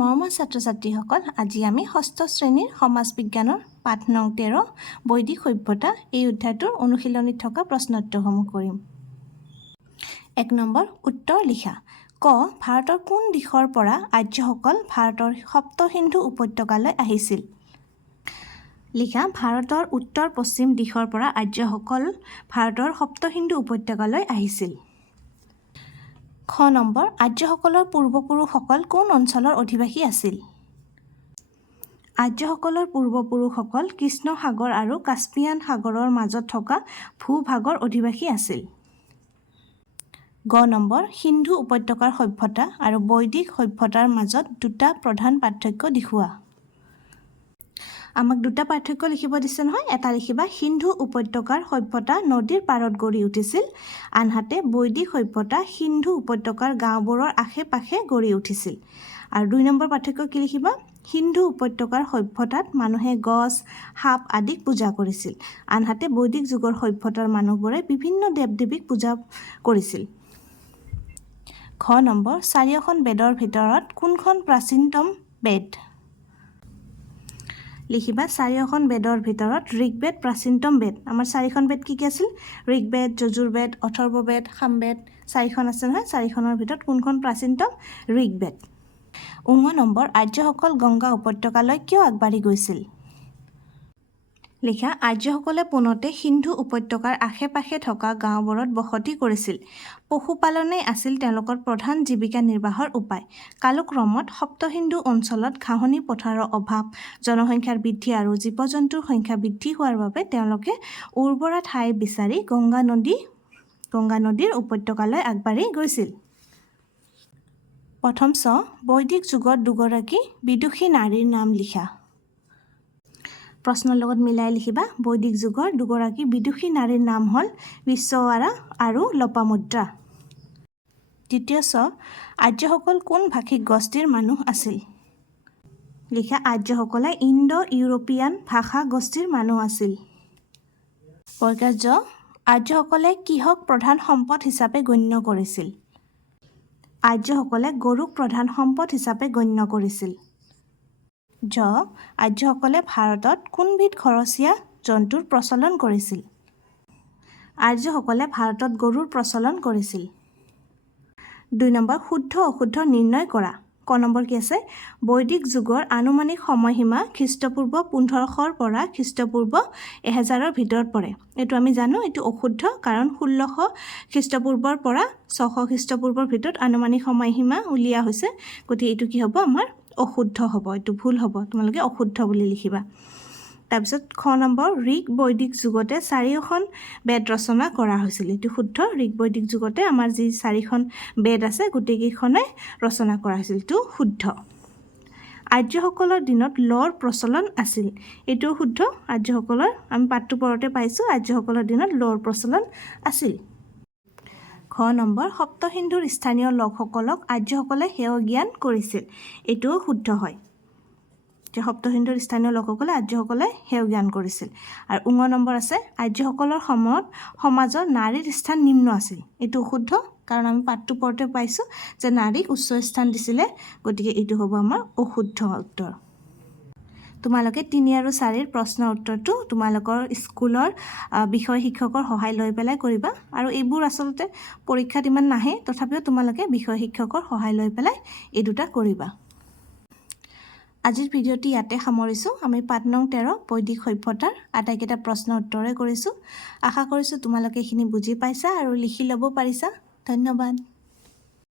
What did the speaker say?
মৰমৰ ছাত্ৰ-ছাত্ৰীসকল, আজি আমি ষষ্ঠ শ্ৰেণীৰ সমাজ বিজ্ঞানৰ পাঠ নং 13 বৈদিক সভ্যতা এই অধ্যায়টোৰ অনুশীলনীত থকা প্ৰশ্নোত্তৰসমূহ কৰিম। 1 নম্বৰ উত্তৰ লিখা। ক. ভাৰতৰ কোন দিশৰ পৰা আৰ্যসকল ভাৰতৰ সপ্ত সিন্ধু উপত্যকালৈ আহিছিল? লিখা। ভাৰতৰ উত্তৰ পশ্চিম দিশৰ পৰা আৰ্যসকল ভাৰতৰ সপ্ত সিন্ধু উপত্যকালৈ আহিছিল। খ নম্বৰ আৰ্যসকলৰ পূৰ্বপুৰুষসকল কোন অঞ্চলৰ অধিবাসী আছিল? আৰ্যসকলৰ পূৰ্বপুৰুষসকল কৃষ্ণ সাগৰ আৰু কাস্পিয়ান সাগৰৰ মাজত থকা ভূভাগৰ অধিবাসী আছিল। গ নম্বৰ সিন্ধু উপত্যকাৰ সভ্যতা আৰু বৈদিক সভ্যতাৰ মাজত দুটা প্ৰধান পাৰ্থক্য দেখুওৱা। আমাক দুটা পাৰ্থক্য লিখিব দিছে নহয়। এটা লিখিবা সিন্ধু উপত্যকাৰ সভ্যতা নদীৰ পাৰত গঢ়ি উঠিছিল, আনহাতে বৈদিক সভ্যতা সিন্ধু উপত্যকাৰ গাঁওবোৰৰ আশে পাশে গঢ়ি উঠিছিল। আৰু 2 নম্বৰ পাৰ্থক্য কি লিখিবা? সিন্ধু উপত্যকাৰ সভ্যতাত মানুহে গছ, সাপ আদিক পূজা কৰিছিল, আনহাতে বৈদিক যুগৰ সভ্যতাৰ মানুহবোৰে বিভিন্ন দেৱ দেৱীক পূজা কৰিছিল। খ নম্বৰ চাৰিওখন বেদৰ ভিতৰত কোনখন প্ৰাচীনতম বেদ? লিখিবা চাৰিওখন বেদৰ ভিতৰত ঋগ্বেদ প্ৰাচীনতম বেদ। আমাৰ চাৰিখন বেদ কি কি আছিল? ঋগ্বেদ, যজুৰ্বেদ, অথৰ্ববেদ, সামবেদ, চাৰিখন আছে নহয়। চাৰিখনৰ ভিতৰত কোনখন প্ৰাচীনতম? ঋগ্বেদ। 19 নম্বৰ আৰ্যসকল গংগা উপত্যকালৈ কিয় আগবাঢ়ি গৈছিল? লিখা। আৰ্যসকলে পোনতে সিন্ধু উপত্যকাৰ আশে পাশে থকা গাঁওবোৰত বসতি কৰিছিল। পশুপালনেই আছিল তেওঁলোকৰ প্ৰধান জীৱিকা নিৰ্বাহৰ উপায়। কালক্ৰমত সপ্ত সিন্ধু অঞ্চলত ঘাঁহনি পথাৰৰ অভাৱ, জনসংখ্যাৰ বৃদ্ধি আৰু জীৱ-জন্তুৰ সংখ্যা বৃদ্ধি হোৱাৰ বাবে তেওঁলোকে উৰ্বৰা ঠাই বিচাৰি গংগা নদীৰ উপত্যকালৈ আগবাঢ়ি গৈছিল। প্ৰথম চ বৈদিক যুগত দুগৰাকী বিদুষী নাৰীৰ নাম লিখা। প্ৰশ্নৰ লগত মিলাই লিখিবা। বৈদিক যুগৰ দুগৰাকী বিদুষী নাৰীৰ নাম হ'ল বিশ্বৱাৰা আৰু লোপামুদ্ৰা। দ্বিতীয় চ আৰ্যসকল কোন ভাষিক গোষ্ঠীৰ মানুহ আছিল? লিখা। আৰ্যসকলে ইণ্ডো-ইউৰোপীয়ান ভাষা গোষ্ঠীৰ মানুহ আছিল। পৰীক্ষাত জ আৰ্যসকলে কিহক প্ৰধান সম্পদ হিচাপে গণ্য কৰিছিল? আৰ্যসকলে গৰুক প্ৰধান সম্পদ হিচাপে গণ্য কৰিছিল। জ আৰ্যসকলে ভাৰতত কোনবিধ ঘৰচীয়া জন্তুৰ প্ৰচলন কৰিছিল? আৰ্যসকলে ভাৰতত গৰুৰ প্ৰচলন কৰিছিল। 2 নম্বৰ শুদ্ধ অশুদ্ধ নিৰ্ণয় কৰা। ক নম্বৰ কি আছে? বৈদিক যুগৰ আনুমানিক সময়সীমা খ্ৰীষ্টপূৰ্ব 1500 পৰা খ্ৰীষ্টপূৰ্ব 1000 ভিতৰত পৰে। এইটো আমি জানো এইটো অশুদ্ধ, কাৰণ 1600 খ্ৰীষ্টপূৰ্বৰ পৰা 600 খ্ৰীষ্টপূৰ্বৰ ভিতৰত আনুমানিক সময়সীমা উলিওৱা হৈছে। গতিকে এইটো কি হ'ব? আমাৰ অশুদ্ধ হ'ব, এইটো ভুল হ'ব। তোমালোকে অশুদ্ধ বুলি লিখিবা। তাৰপিছত খ নম্বৰ ঋগ বৈদিক যুগতে 4খন বেদ ৰচনা কৰা হৈছিল। এইটো শুদ্ধ। ঋগ বৈদিক যুগতে আমাৰ যি 4খন বেদ আছে গোটেইকেইখনে ৰচনা কৰা হৈছিল, এইটো শুদ্ধ। আৰ্যসকলৰ দিনত লৰ প্ৰচলন আছিল। এইটো শুদ্ধ। আৰ্যসকলৰ আমি পাঠটো পৰতে পাইছোঁ, আৰ্যসকলৰ দিনত লৰ প্ৰচলন আছিল। খ নম্বৰ সপ্ত সিন্ধুৰ স্থানীয় লোকসকলক আৰ্যসকলে সেৱ জ্ঞান কৰিছিল। এইটোও শুদ্ধ হয় যে সপ্ত সিন্ধুৰ স্থানীয় লোকসকলে আৰ্যসকলে সেৱ জ্ঞান কৰিছিল। আৰু 19 নম্বৰ আছে আৰ্যসকলৰ সময়ত সমাজৰ নাৰীৰ স্থান নিম্ন আছিল। এইটো অশুদ্ধ, কাৰণ আমি পাঠটো পৰতে পাইছোঁ যে নাৰীক উচ্চ স্থান দিছিলে। গতিকে এইটো হ'ব আমাৰ অশুদ্ধ উত্তৰ। তোমালোকে 3 আৰু 4ৰ প্ৰশ্নৰ উত্তৰটো তোমালোকৰ স্কুলৰ বিষয় শিক্ষকৰ সহায় লৈ পেলাই কৰিবা। আৰু এইবোৰ আচলতে পৰীক্ষাত ইমান নাহে, তথাপিও তোমালোকে বিষয় শিক্ষকৰ সহায় লৈ পেলাই এই দুটা কৰিবা। আজিৰ ভিডিঅ'টি ইয়াতে সামৰিছোঁ। আমি পাঠ নং 13 বৈদিক সভ্যতাৰ আটাইকেইটা প্ৰশ্নৰ উত্তৰে কৰিছোঁ। আশা কৰিছোঁ তোমালোকে এইখিনি বুজি পাইছা আৰু লিখি ল'ব পাৰিছা। ধন্যবাদ।